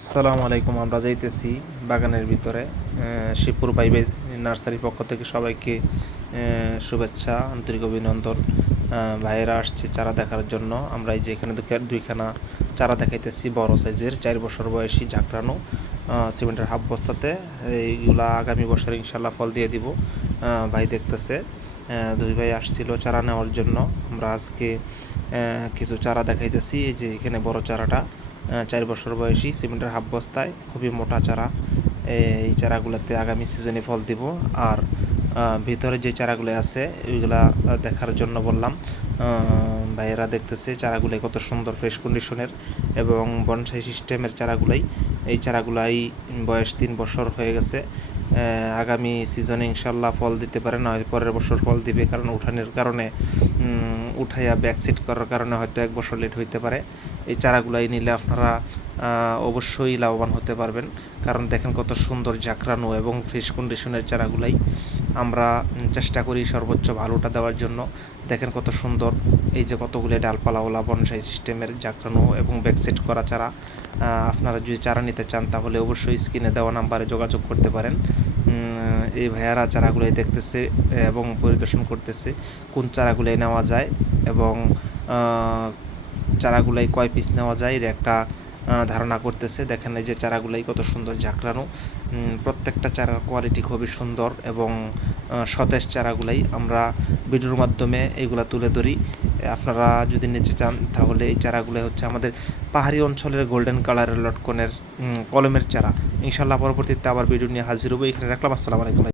আসসালামু আলাইকুম। আমরা যাইতেছি বাগানের ভিতরে। শিবপুর পাইবে নার্সারির পক্ষ থেকে সবাইকে শুভেচ্ছা, আন্তরিক অভিনন্দন। ভাইয়েরা আসছে চারা দেখার জন্য। আমরা এই যে এখানে দুইখানা চারা দেখাইতেছি, বড় সাইজের 4 বছর বয়সী ঝাঁকড়ানো সিমেন্টের হাফ বস্তাতে। এইগুলা আগামী বছর ইনশাল্লাহ ফল দিয়ে দিব। ভাই দেখতেছে, দুই ভাই আসছিল চারা নেওয়ার জন্য। আমরা আজকে কিছু চারা দেখাইতেছি। এই যে এখানে বড় চারাটা 4 বছর বয়সী সিমেন্টের হাফ বস্তায়, খুবই মোটা চারা। এই চারাগুলোতে আগামী সিজনে ফল দিব। আর ভিতরে যে চারাগুলো আছে ওইগুলা দেখার জন্য বললাম। ভাইয়েরা দেখতেছে চারাগুলো কত সুন্দর ফ্রেশ কন্ডিশনের এবং বনসাই সিস্টেমের চারাগুলাই। এই চারাগুলাই বয়স 3 বছর হয়ে গেছে। আগামী সিজনে ইনশাল্লাহ ফল দিতে পারে, না পরের বছর ফল দিবে, কারণ উঠানের কারণে উঠাইয়া ব্যাকসিট করার কারণে হয়তো 1 বছর লেট হইতে পারে। এই চারাগুলাই নিলে আপনারা অবশ্যই লাভবান হতে পারবেন, কারণ দেখেন কত সুন্দর ঝাঁকড়ানো এবং ফ্রেশ কন্ডিশনের চারাগুলাই। আমরা চেষ্টা করি সর্বোচ্চ ভালোটা দেওয়ার জন্য। দেখেন কত সুন্দর, এই যে কতগুলো ডালপালাওয়ালা বনসাই সিস্টেমের ঝাঁকড়ানো এবং ব্যাকসেট করা চারা। আপনারা যদি চারা নিতে চান তাহলে অবশ্যই স্ক্রিনে দেওয়া নাম্বারে যোগাযোগ করতে পারেন। এই ভাইয়ারা চারাগুলোই দেখতেছে এবং পরিদর্শন করতেছে কোন চারাগুলোই নেওয়া যায় এবং চারাগুলাই কয় পিস নেওয়া যায় এর একটা ধারণা করতেছে। দেখেন এই যে চারাগুলাই কত সুন্দর ঝাঁকড়ানো। প্রত্যেকটা চারার কোয়ালিটি খুবই সুন্দর এবং সতেজ চারাগুলাই আমরা ভিডিওর মাধ্যমে এইগুলা তুলে ধরি। আপনারা যদি নিতে চান তাহলে এই চারাগুলো হচ্ছে আমাদের পাহাড়ি অঞ্চলের গোল্ডেন কালারের লটকনের কলমের চারা। ইনশাল্লাহ পরবর্তীতে আবার ভিডিও নিয়ে হাজির হবো। এখানে রাখলাম। আসসালামু আলাইকুম।